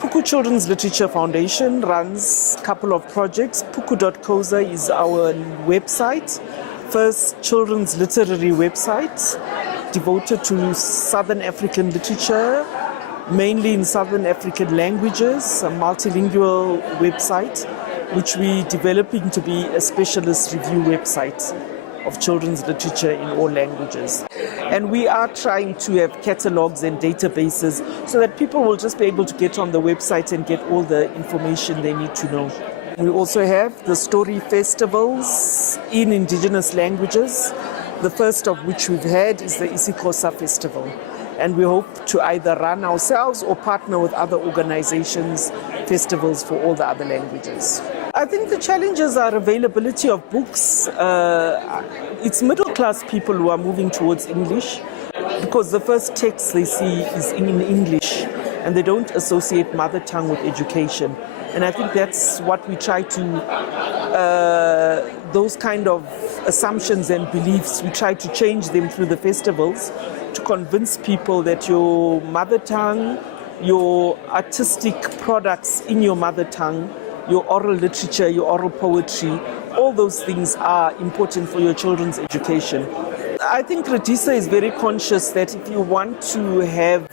Puku Children's Literature Foundation runs a couple of projects. Puku.coza is our website, first children's literary website devoted to Southern African literature, mainly in Southern African languages, a multilingual website, which we're developing to be a specialist review website of children's literature in all languages. And we are trying to have catalogs and databases so that people will just be able to get on the website and get all the information they need to know. We also have the story festivals in indigenous languages. The first of which we've had is the isiXhosa Festival. And we hope to either run ourselves or partner with other organizations, festivals for all the other languages. I think the challenges are availability of books. It's middle-class people who are moving towards English because the first text they see is in English and they don't associate mother tongue with education. And I think that's what we try to, those kind of assumptions and beliefs, we try to change them through the festivals to convince people that your mother tongue, your artistic products in your mother tongue, your oral literature, your oral poetry, all those things are important for your children's education. I think Redisa is very conscious that if you want to have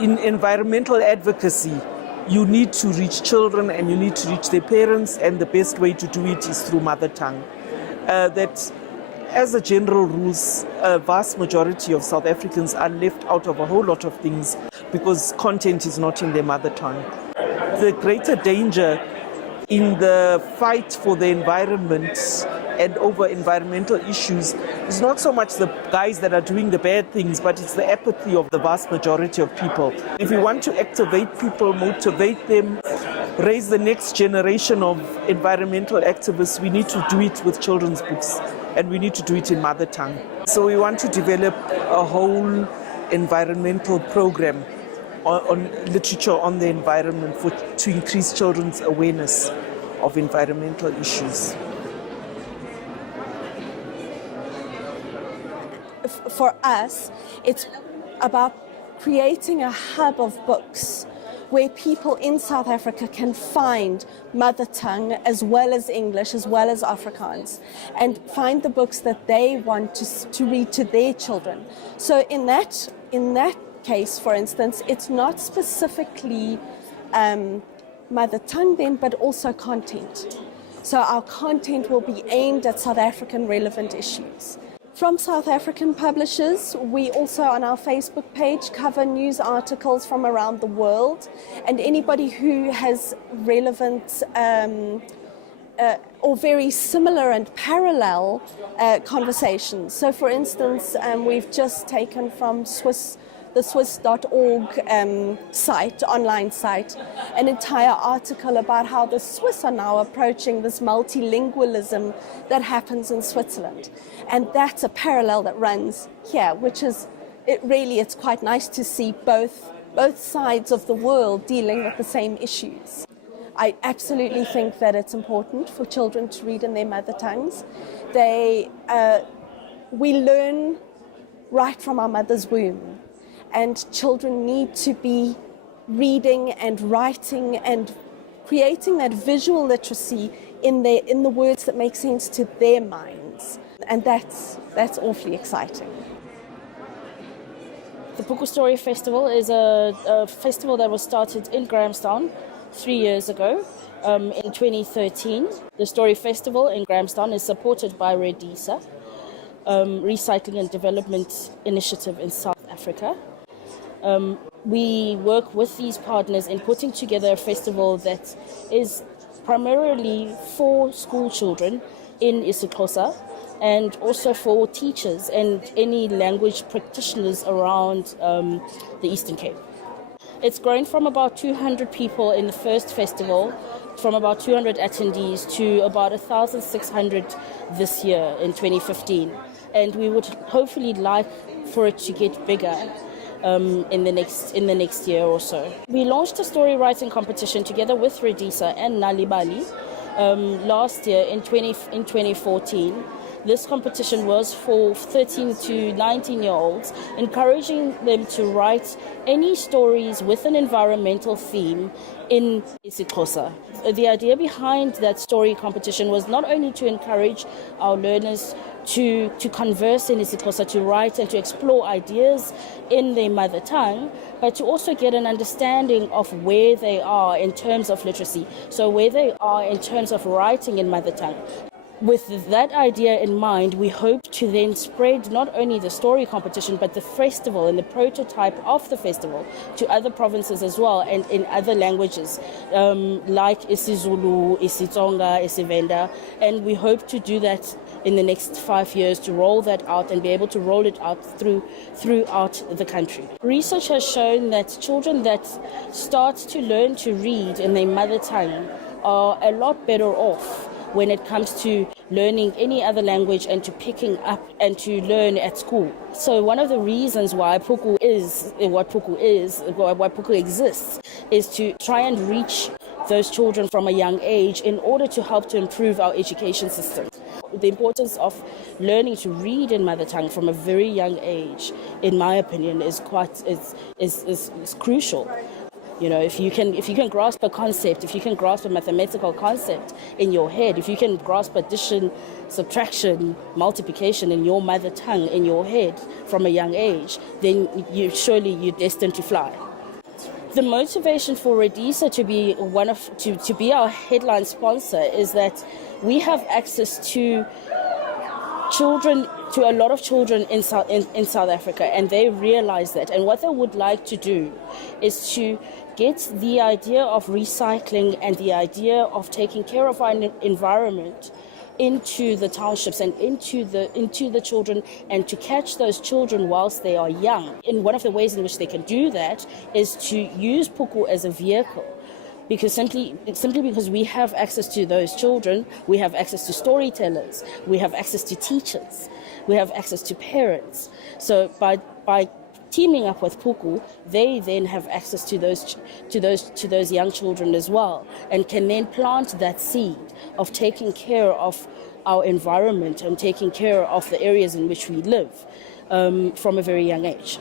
in environmental advocacy, you need to reach children and you need to reach their parents, and the best way to do it is through mother tongue. That as a general rule, a vast majority of South Africans are left out of a whole lot of things because content is not in their mother tongue. The greater danger in the fight for the environment and over environmental issues is not so much the guys that are doing the bad things, but it's the apathy of the vast majority of people. If we want to activate people, motivate them, raise the next generation of environmental activists, we need to do it with children's books, and we need to do it in mother tongue. So we want to develop a whole environmental program on literature on the environment to increase children's awareness of environmental issues. For us, it's about creating a hub of books where people in South Africa can find mother tongue as well as English, as well as Afrikaans, and find the books that they want to read to their children. So in that case, for instance, it's not specifically mother tongue then, but also content. So our content will be aimed at South African relevant issues. From South African publishers, we also on our Facebook page cover news articles from around the world, and anybody who has relevant or very similar and parallel conversations. So for instance, we've just taken from the Swiss.org online site, an entire article about how the Swiss are now approaching this multilingualism that happens in Switzerland. And that's a parallel that runs here, which is, it's quite nice to see both sides of the world dealing with the same issues. I absolutely think that it's important for children to read in their mother tongues. We learn right from our mother's womb. And children need to be reading and writing and creating that visual literacy in the words that make sense to their minds. And that's awfully exciting. The Puku Story Festival is a festival that was started in Grahamstown 3 years ago, in 2013. The Story Festival in Grahamstown is supported by Redisa, Recycling and Development Initiative in South Africa. We work with these partners in putting together a festival that is primarily for school children in isiXhosa and also for teachers and any language practitioners around the Eastern Cape. It's grown from about 200 people in the first festival, from about 200 attendees to about 1,600 this year in 2015. And we would hopefully like for it to get bigger in the next year or so. We launched a story writing competition together with Redisa and Nalibali last year in 2014. this competition was for 13 to 19-year-olds, encouraging them to write any stories with an environmental theme in isiXhosa. The idea behind that story competition was not only to encourage our learners to converse in isiXhosa, to write and to explore ideas in their mother tongue, but to also get an understanding of where they are in terms of literacy, so where they are in terms of writing in mother tongue. With that idea in mind, we hope to then spread not only the story competition, but the festival and the prototype of the festival to other provinces as well, and in other languages, like isiZulu, isiTsonga, isiVenda, and we hope to do that in the next 5 years, to roll that out and be able to roll it out throughout the country. Research has shown that children that start to learn to read in their mother tongue are a lot better off when it comes to learning any other language and to picking up and to learn at school. So one of the reasons why Puku is what Puku exists, is to try and reach those children from a young age in order to help to improve our education system. The importance of learning to read in mother tongue from a very young age, in my opinion, is crucial. You know, if you can grasp a concept, if you can grasp a mathematical concept in your head, if you can grasp addition, subtraction, multiplication in your mother tongue in your head from a young age, then you're destined to fly. The motivation for Redisa to be our headline sponsor is that we have access to a lot of children in South Africa, and they realize that. And what they would like to do is to get the idea of recycling and the idea of taking care of our environment into the townships and into the children, and to catch those children whilst they are young. And one of the ways in which they can do that is to use Puku as a vehicle. Because simply because we have access to those children, we have access to storytellers, we have access to teachers, we have access to parents. So by teaming up with Puku, they then have access to those young children as well, and can then plant that seed of taking care of our environment and taking care of the areas in which we live from a very young age.